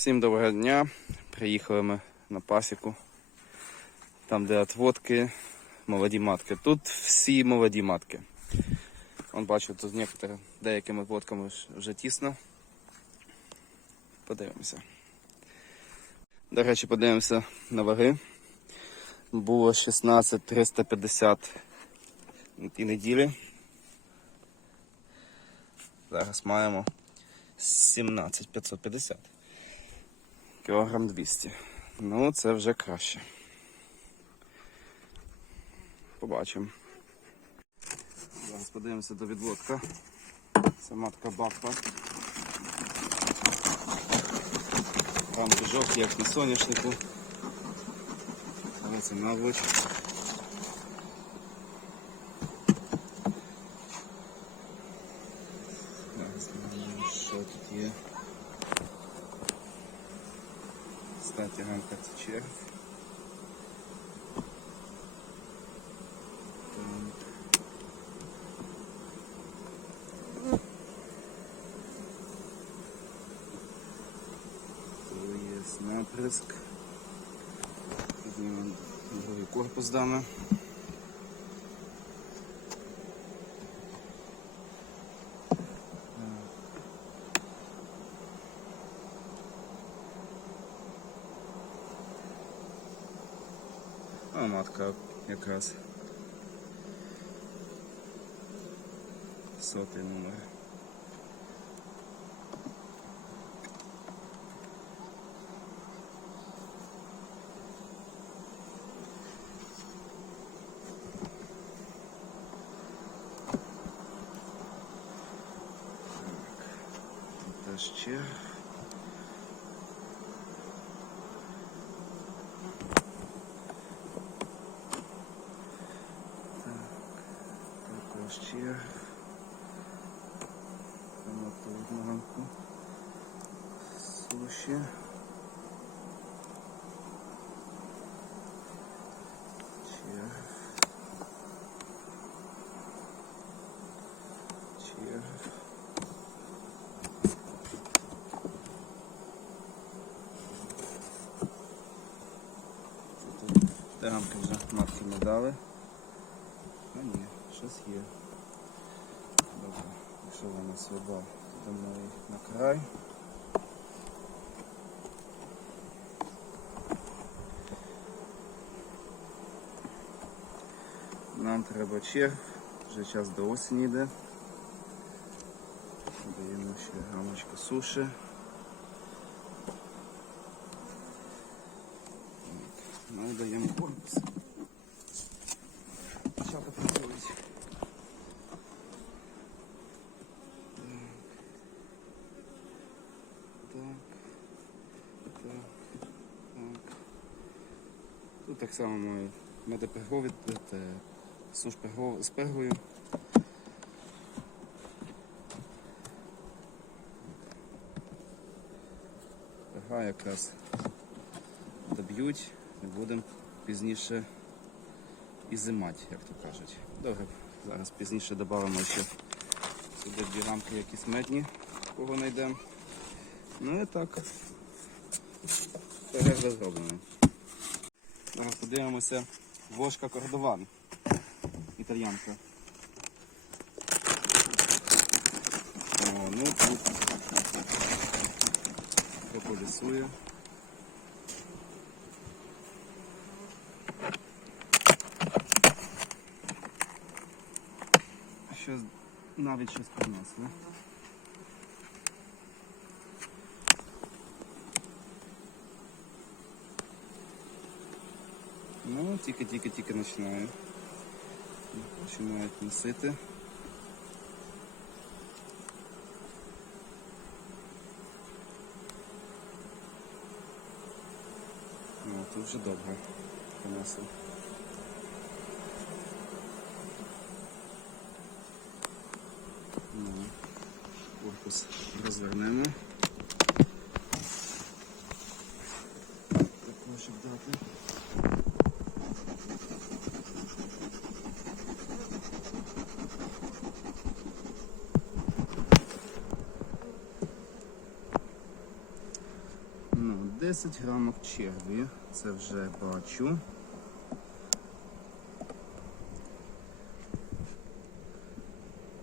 Всім доброго дня. Приїхали ми на пасіку. Там, де отводки, молоді матки. Тут всі молоді матки. Вон бачу, тут некоторі, деякими отводками ж- вже тісно. Подивимося. До речі, подивимося на ваги. Було 16 350 на тій неділі. Зараз маємо 17 550. Кілограм 200. Ну, це вже краще. Побачимо. Зараз подивимося до відводка. Це матка бафа. Рамки жовті, як на соняшнику. Але це глянемо, що тут є. Кстати, рамка це є наприск. Другий корпус дами. А матка якраз. Сотий номер. Так, теж черг. Намотують на рамку. Суші. Рамки вже матки не дали. Щось є. Добре, якщо вона слаба, то її на край. Нам треба черг, вже час до осені йде. Даємо ще грамочку суші. Ну і даємо. Почати працюють. Так. Так. Так. Тут так само має медопегові, суш з пегою. Пега якраз доб'ють і будемо пізніше ізимати, як то кажуть. Добре, зараз пізніше додамо ще сюди дві рамки якісь медні, кого знайдемо. Ну і так. Перерва зроблена. Зараз подивимося вошка кордован. Італьянка. Ну тут прополісує. Щось навіть щось принесли. Ну, тільки-тільки-тільки починає. Починають носити. Ну, тут вже добре понесли. Ну, корпус розвернемо. Також дати. 10 грамок черві. Це вже бачу.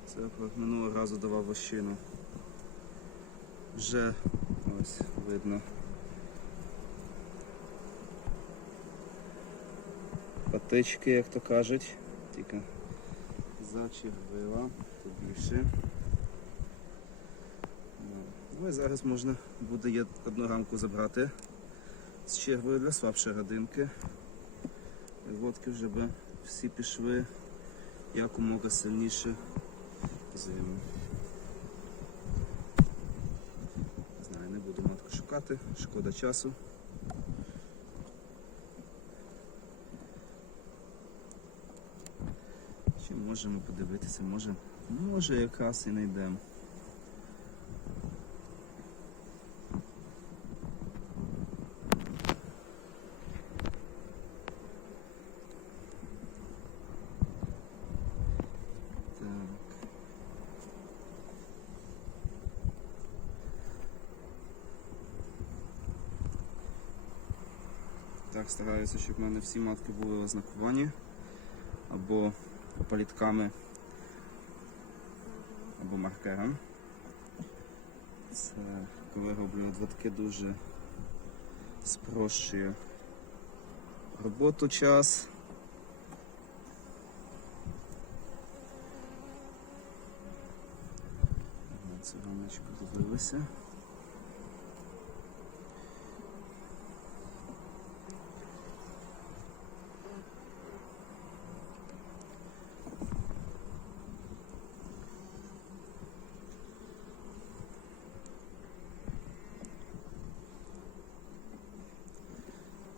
Це як минулого разу давав вощину. Вже ось видно. Патички, як то кажуть, тільки зачервила, тут більше. Ну і зараз можна буде одну рамку забрати з червою для слабшої годинки. Водки вже би всі пішли якомога сильніше зиму. Не знаю, не буду матку шукати, шкода часу. Чи можемо подивитися, може, може якраз і знайдемо. Так. Так, стараюся, щоб в мене всі матки були ознаковані або палітками, або маркером. Це коли роблю відводки дуже спрощує роботу час. Ага, Циганочку дивилися.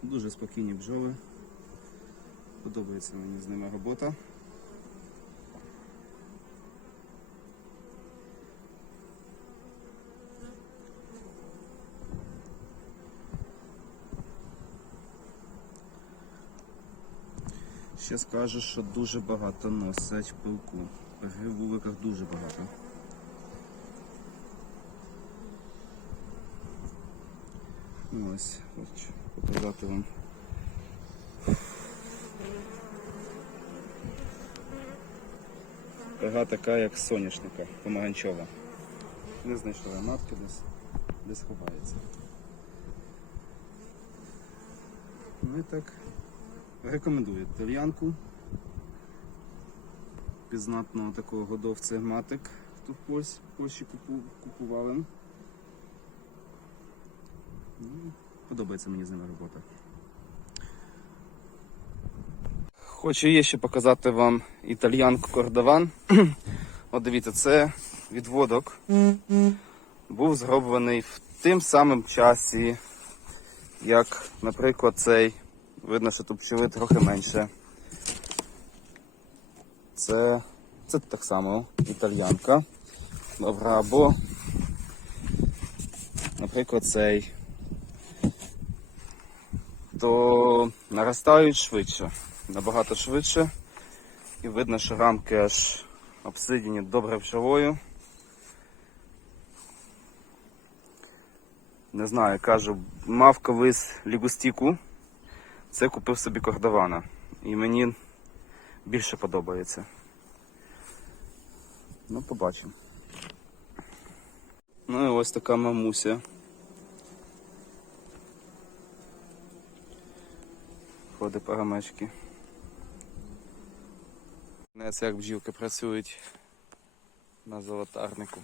Дуже спокійні бджоли. Подобається мені з ними робота. Ще скажу, що дуже багато носять пилку. В вуликах дуже багато. Ось, хочу показати вам. Пега така, як соняшника, помаранчова. Не знайшла матки десь, десь ховається. Ну і так, рекомендую тельянку. Пізнатного такого годовця матик. Тут в Польщі купували. Ну, подобається мені з ними робота. Хочу є ще показати вам італьянку кордован. От дивіться, це відводок. Був зроблений в тим самим часі, як, наприклад, цей. Видно, що тут пчели трохи менше. Це, це так само італьянка. Добра, або, наприклад, цей. То наростають швидше, набагато швидше. І видно, що рамки аж обсидіні добре пчелою. Не знаю, кажу, мав колись лігустіку, це купив собі кордована. І мені більше подобається. Ну, побачимо. Ну і ось така мамуся. Ходить по гамечки. Це як бджілки працюють на золотарнику.